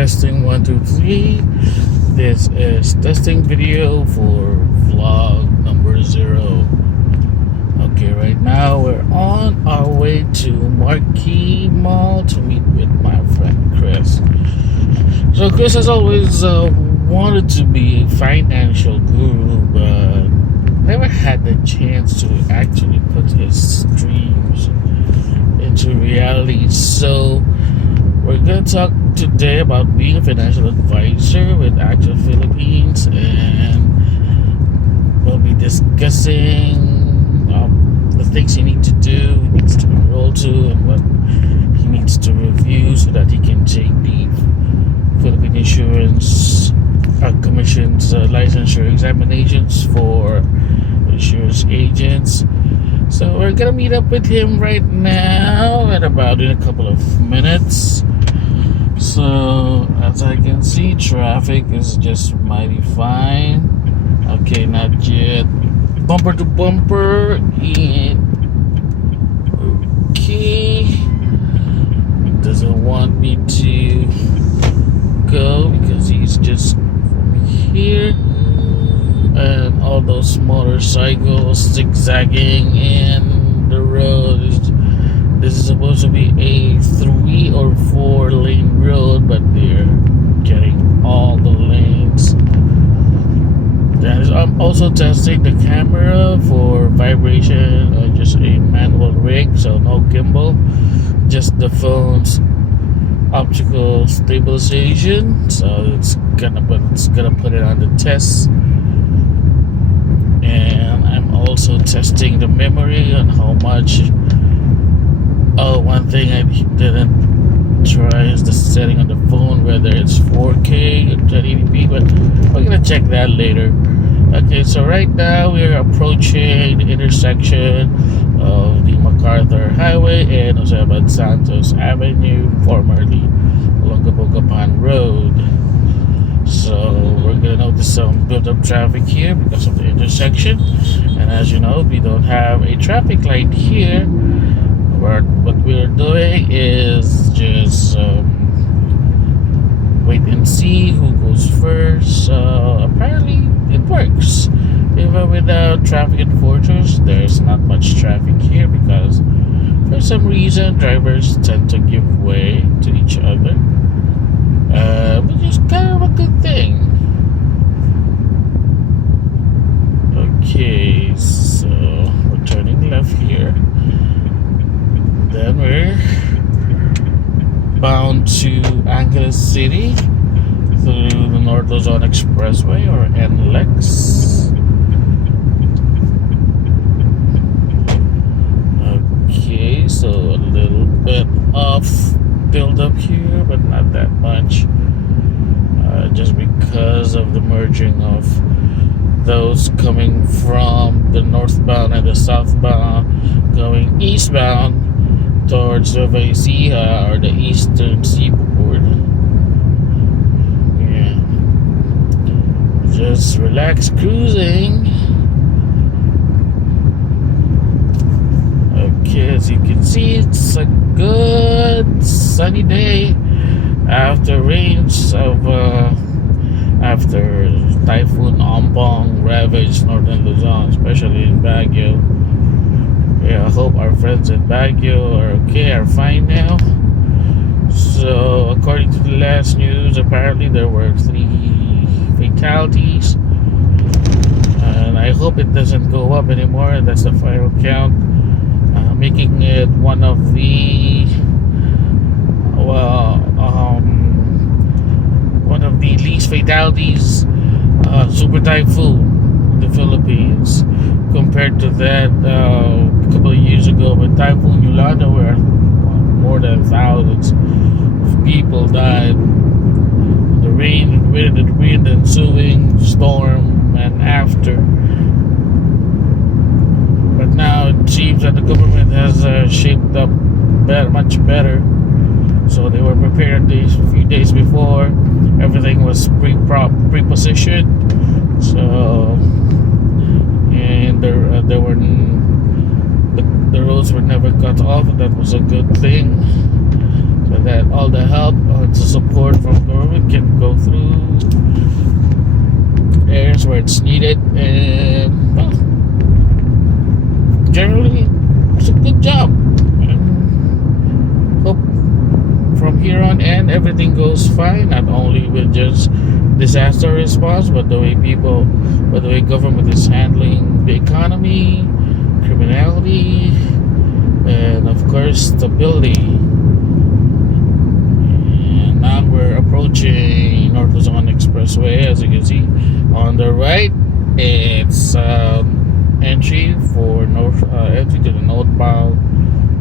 Testing 1, 2, 3. This is testing video for vlog number 0. Okay, right now we're on our way to Marquee Mall to meet with my friend Chris. So Chris has always wanted to be a financial guru, but never had the chance to actually put his dreams into reality. So we're going to talk today about being a financial advisor with Actual Philippines, and we'll be discussing the things he needs to do, he needs to enroll to, and what he needs to review so that he can take the Philippine Insurance Commission's licensure examinations for insurance agents. So we're gonna meet up with him right now in a couple of minutes. So as I can see, traffic is just mighty fine. Okay, not yet. Bumper to bumper, and okay, doesn't want me to go because he's just from here, and all those motorcycles zigzagging in the road. This is supposed to be a 3 or 4 lane road, but they're getting all the lanes. I'm also testing the camera for vibration, just a manual rig, so no gimbal, just the phone's optical stabilization. So it's gonna put it on the test. And I'm also testing the memory on how much. Oh, one thing I didn't try is the setting on the phone, whether it's 4K or 1080p, but we're gonna check that later. Okay, so right now we're approaching the intersection of the MacArthur Highway and Jose Santos Avenue, formerly Olongapo Road. So we're gonna notice some built-up traffic here because of the intersection, and as you know, we don't have a traffic light here. What we're doing is just wait and see who goes first. Apparently it works. Even without traffic enforcers, there's not much traffic here because for some reason drivers tend to give way to each other, which is kind of a good thing. Okay, so we're turning left here. Then we're bound to Angeles City through the North Luzon Expressway, or NLEX. Okay, so a little bit of build up here, but not that much. Just because of the merging of those coming from the northbound and the southbound going eastbound towards Nueva Ecija or the eastern seaboard. Yeah. Just relax cruising. Okay, as you can see, it's a good sunny day after rains of after Typhoon Ompong ravaged northern Luzon, especially in Baguio. Yeah, I hope our friends in Baguio are fine now. So, according to the last news, apparently there were 3 fatalities, and I hope it doesn't go up anymore. That's the final count, making it one of the least fatalities super typhoon in the Philippines, compared to that a couple of years ago with Typhoon Yolanda, where more than thousands of people died. The rain, the wind ensuing storm, and after. But now it seems that the government has shaped up much better. So they were prepared a few days before. Everything was pre-positioned. So, and there were the roads were never cut off, and that was a good thing. so that all the help, the support from government can go through areas where it's needed. And well, generally, it's a good job. And hope from here on in everything goes fine, not only with just disaster response, but the way government is handling the economy, criminality, and of course stability. And now we're approaching North Luzon Expressway. As you can see on the right, it's entry to the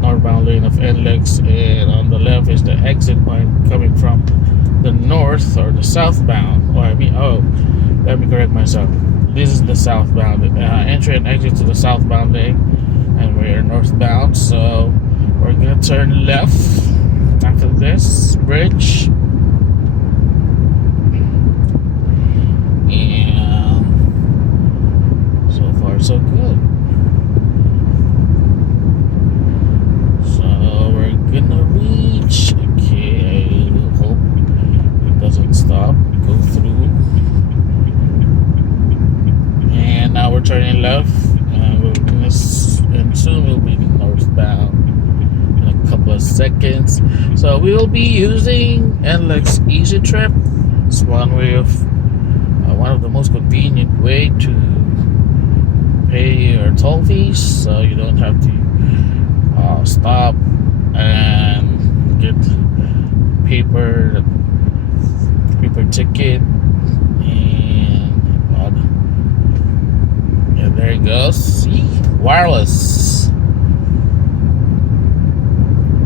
northbound lane of NLEX, and on the left is the exit point coming from the north or the southbound. Let me correct myself. This is the southbound entry and exit to the southbound lane, and we're northbound. So we're gonna turn left after this bridge, and so far so good. Gonna reach. Okay, I hope it doesn't stop. Go through. And now we're turning left, and soon we'll be northbound in a couple of seconds. So we will be using NLEX Easy Trip. It's one of the most convenient way to pay your toll fees, so you don't have to stop and get paper ticket. And yeah, there it goes. See, wireless.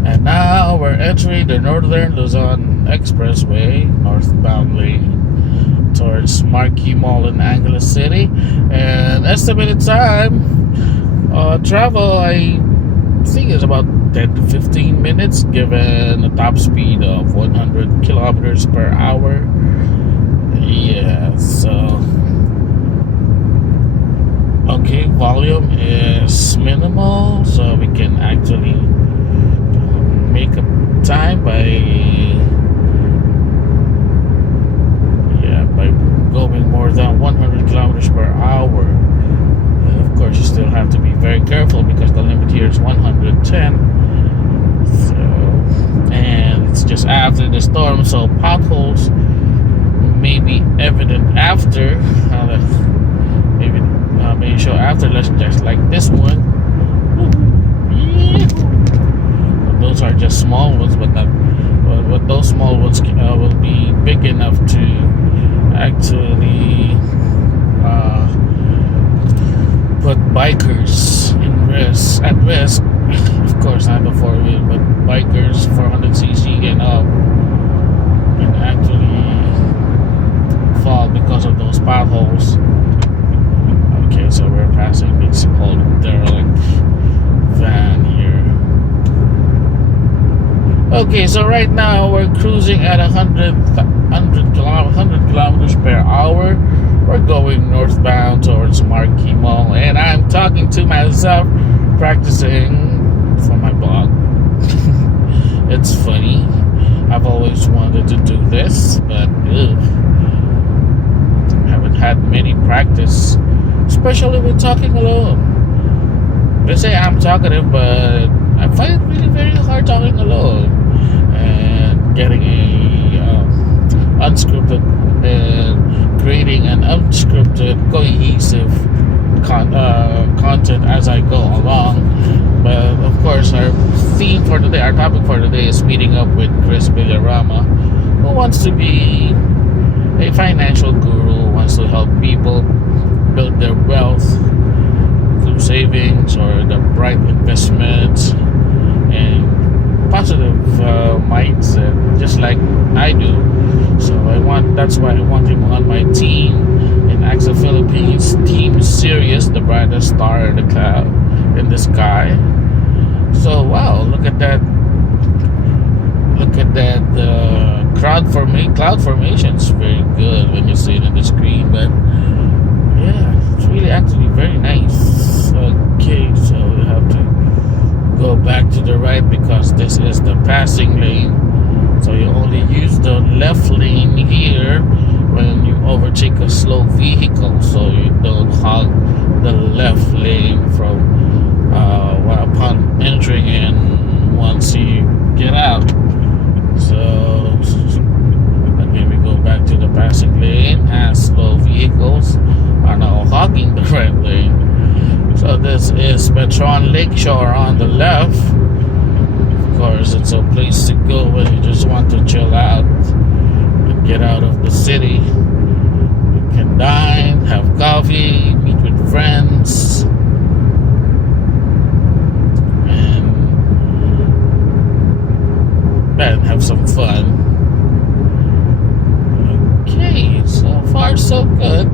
And now we're entering the Northern Luzon Expressway, northbound lane, towards Marquee Mall in Angeles City. And estimated time travel, I think, is about 10 to 15 minutes, given a top speed of 100 kilometers per hour. Yeah, so okay, volume is minimal, so we can actually make up time by going more than 100 kilometers per hour. And of course, you still have to be very careful because the limit here is 110. And it's just after the storm, so potholes may be evident after. Maybe show after. Let's just like this one. Those are just small ones, but those small ones will be big enough to actually put bikers at risk. Of course, not the four-wheel, but bikers 400cc and up can actually fall because of those potholes. Okay, so we're passing this old derelict van here. Okay, so right now we're cruising at 100 kilometers per hour. We're going northbound towards Marquee Mall, and I'm talking to myself, practicing for my blog. It's funny. I've always wanted to do this, but haven't had many practice, especially with talking alone. They say I'm talkative, but I find it really very hard talking alone and getting unscripted and creating an unscripted, cohesive content as I go along. But of course, our topic for today is meeting up with Chris Villarama, who wants to be a financial guru, wants to help people build their wealth through savings or the right investments and positive mindset, just like I do. So that's why I want him on my team in AXA Philippines Team Sirius, the brightest star in the sky. So wow, look at that cloud formation's very good when you see it on the screen, but yeah, it's really actually very nice. Okay, so we have to go back to the right because this is the passing lane you only use the left lane here when you overtake a slow vehicle, so you don't hog the left lane from upon entering in once you get out. So again, we go back to the passing lane as slow vehicles are now hogging the right lane. So this is Petron Lakeshore on the left. Of course, it's a place to go when you just want to chill out and get out of the city. You can dine, have coffee, meet with friends, and have some fun. Okay, so far so good.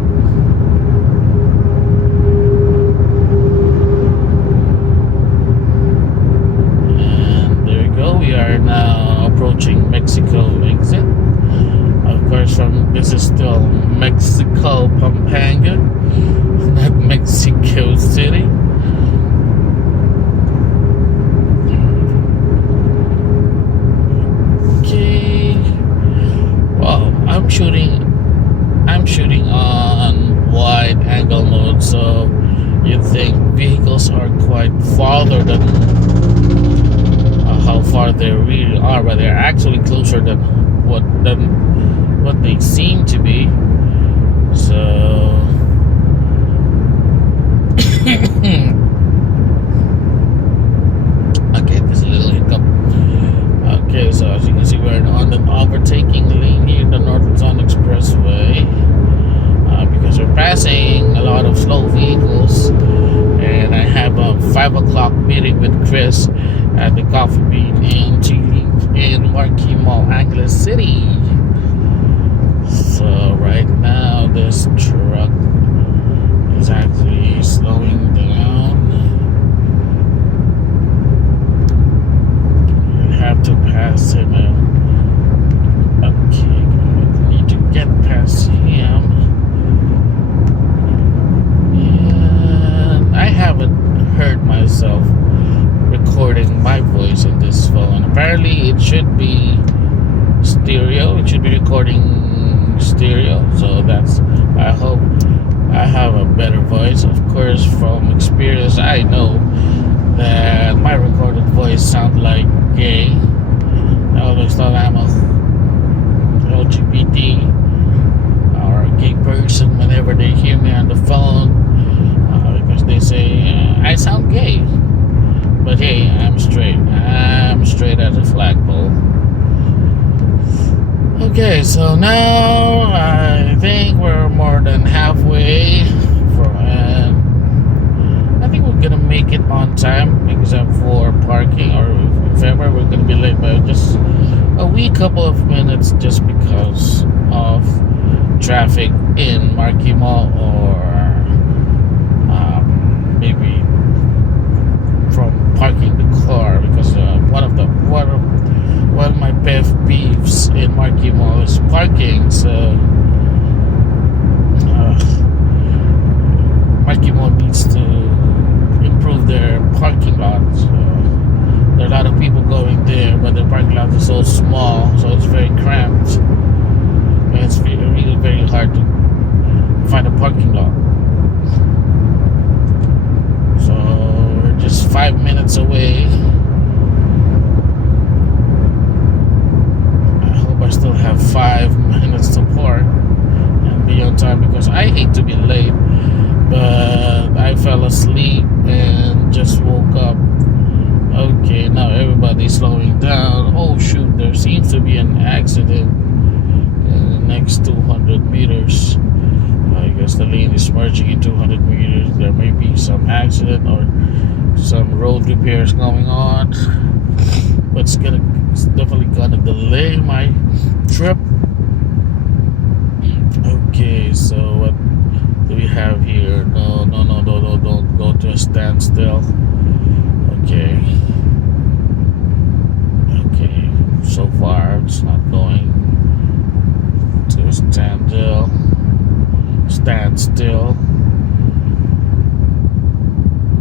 We are now approaching Mexico exit. Of course, this is still Mexico Pampanga, not Mexico City. Okay. Well, I'm shooting on wide angle mode, so you'd think vehicles are quite farther than how far they really are, but they're actually closer than what they seem to be. So okay, there's a little hiccup. Okay, so as you can see, we're on the overtaking lane here, the North Luzon Expressway, because we're passing a lot of slow vehicles, and I have a 5 o'clock meeting with Chris at the Coffee Bean in Marquee Mall, Angeles City. So right now this truck is actually slowing down. You have to pass him. Okay, I need to get past him. And I haven't heard myself recording my voice in this phone. Apparently it should be stereo. It should be recording stereo. So that's, I hope I have a better voice. Of course, from experience, I know that my recorded voice sounds like gay. I always thought I'm a LGBT or a gay person whenever they hear me on the phone, because they say I sound gay. But hey, I'm straight. I'm straight as a flagpole. Okay, so now I think we're more than halfway. And I think we're gonna make it on time, except for parking. Or if ever we're gonna be late by just a wee couple of minutes, just because of traffic in Marquee Mall, or maybe from parking the car, because one of my pet peeves in Marquee Mall is parking. So Marquee Mall needs to improve their parking lots. There are a lot of people going there, but the parking lot is so small, so it's very cramped, and it's really very hard to find a parking lot. So we're just 5 minutes away. I hope I still have 5 minutes to park and be on time, because I hate to be late, but I fell asleep and just woke up. Okay, now everybody's slowing down. Oh shoot, there seems to be an accident in the next 200 meters. I guess the lane is merging in 200 meters. There may be some accident or some road repairs going on, but it's definitely gonna delay my trip. Okay, so what do we have here? No, don't go to a standstill. Okay, so far it's not going to a standstill.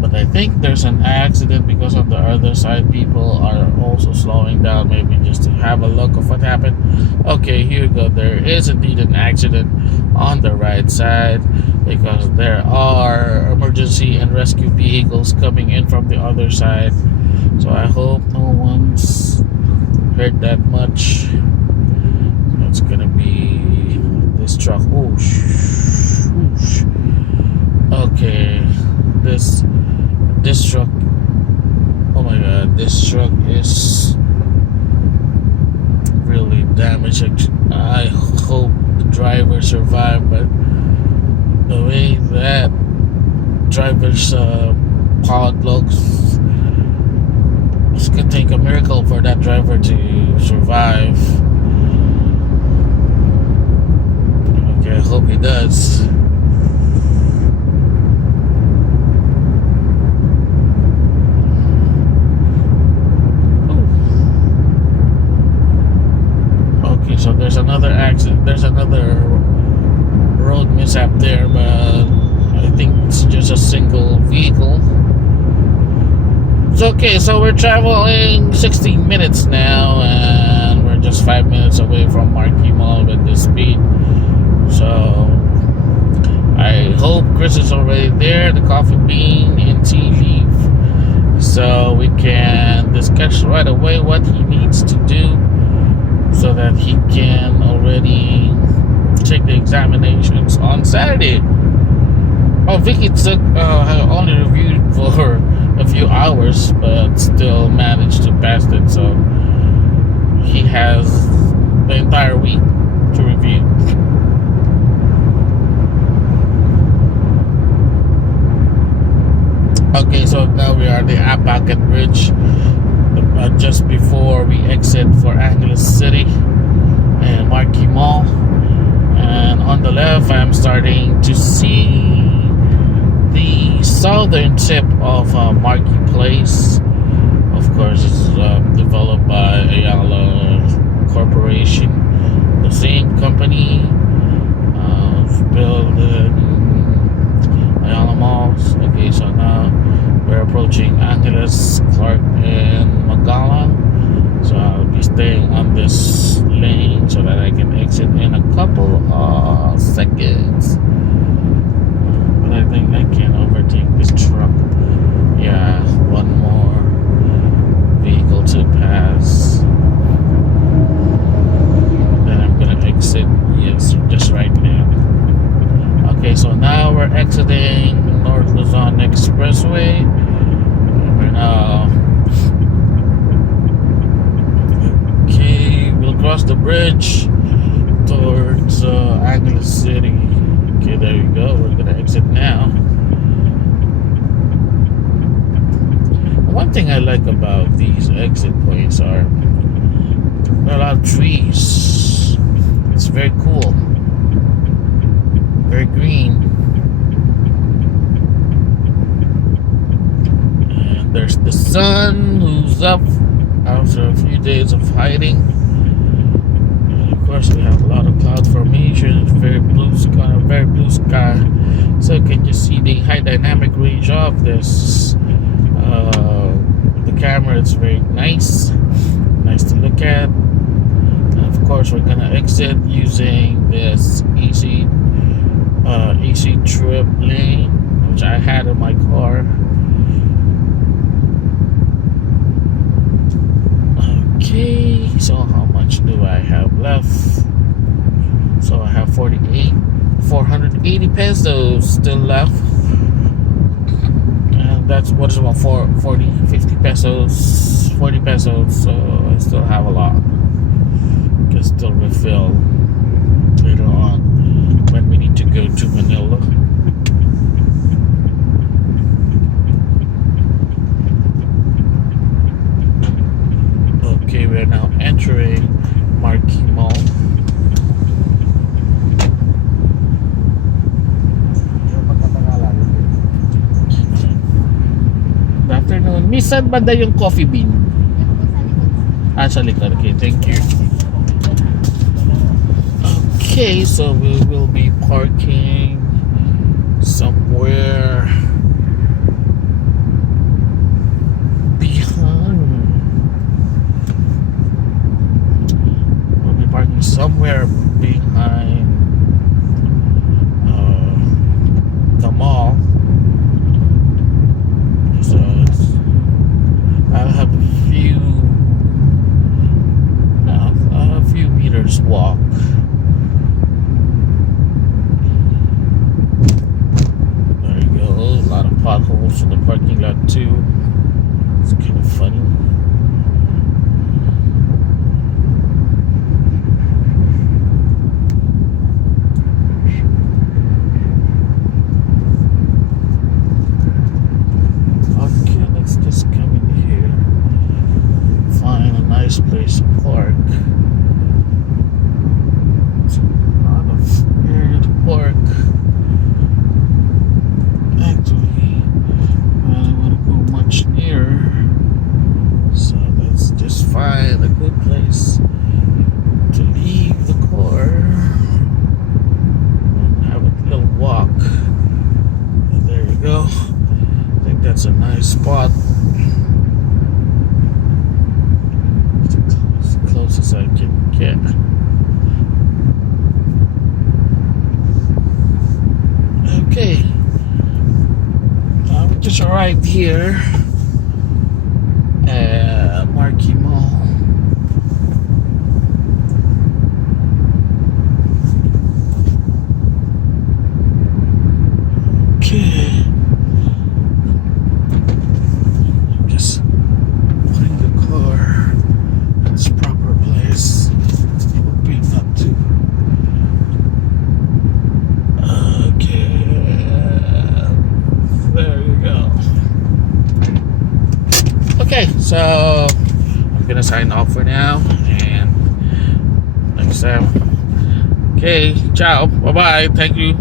But I think there's an accident because on the other side people are also slowing down, maybe just to have a look of what happened. Okay, here we go. There is indeed an accident on the right side because there are emergency and rescue vehicles coming in from the other side. So I hope no one's hurt that much. It's gonna be this truck. Oh, whoosh. Okay, this truck. Oh my god, this truck is really damaged. I hope the driver survived, but the way that driver's pod looks, it's gonna take a miracle for that driver to survive. Okay, I hope he does. Okay, so there's another accident. There's another road mishap there, but I think it's just a single vehicle. It's okay, so we're traveling 16 minutes now, and we're just 5 minutes away from Marquee Mall with this speed. So I hope Chris is already there, the coffee bean and tea leaf, so we can discuss right away what he needs to do so that he can already take the examinations on Saturday. Oh, Vicky took only reviewed for a few hours, but still managed to pass it. So he has the entire week to review. Okay, so now we are at the Apacat Bridge, just before we exit for Angeles City and Marquee Mall. And on the left, I'm starting to see the southern tip of Marquee Place. Of course, it's developed by Ayala Corporation, the same company building Ayala Malls. Okay, so now we're approaching Angeles, Clark, and Magalang. So I'll be staying on this lane so that I can exit in a couple of seconds. But I think I can overtake this truck. Yeah, one more vehicle to pass. Then I'm gonna exit. Yes, just right now. Okay, so now we're exiting North Luzon Expressway. We're now we'll cross the bridge towards Angeles City. Okay, there you go. We're gonna exit now. One thing I like about these exit points are there are a lot of trees. It's very cool, very green. And there's the sun who's up after a few days of hiding. And of course, we have a lot of cloud formation. It's very blue sky. So you can just see the high dynamic range of this. The camera is very nice to look at. And of course, we're gonna exit using this easy trip lane, which I had in my car. Okay, so how much do I have left? So I have 480 pesos still left. And that's what is about 50 pesos, 40 pesos. So I still have a lot. Can still refill later on when we need to go to Manila. Okay, we are now entering Marquee Mall. Good afternoon. Miss, saan banda yung coffee bean? Sa likod. Okay, thank you. Okay, so we will be parking somewhere close to the parking lot too. It's kind of funny. Okay, let's just come in here. Find a nice place to park. It's not a area to park. Actually, I don't want to go much nearer. So let's just find a good place to leave the car and have a little walk. And there we go. I think that's a nice spot. As close as I can get. Okay. We just arrived here at Marquee Mall. Okay. Just putting the car in its proper place. Hoping not to. Okay. There you go. Okay, so I'm gonna sign off for now, and next time. Okay, ciao, bye bye, thank you.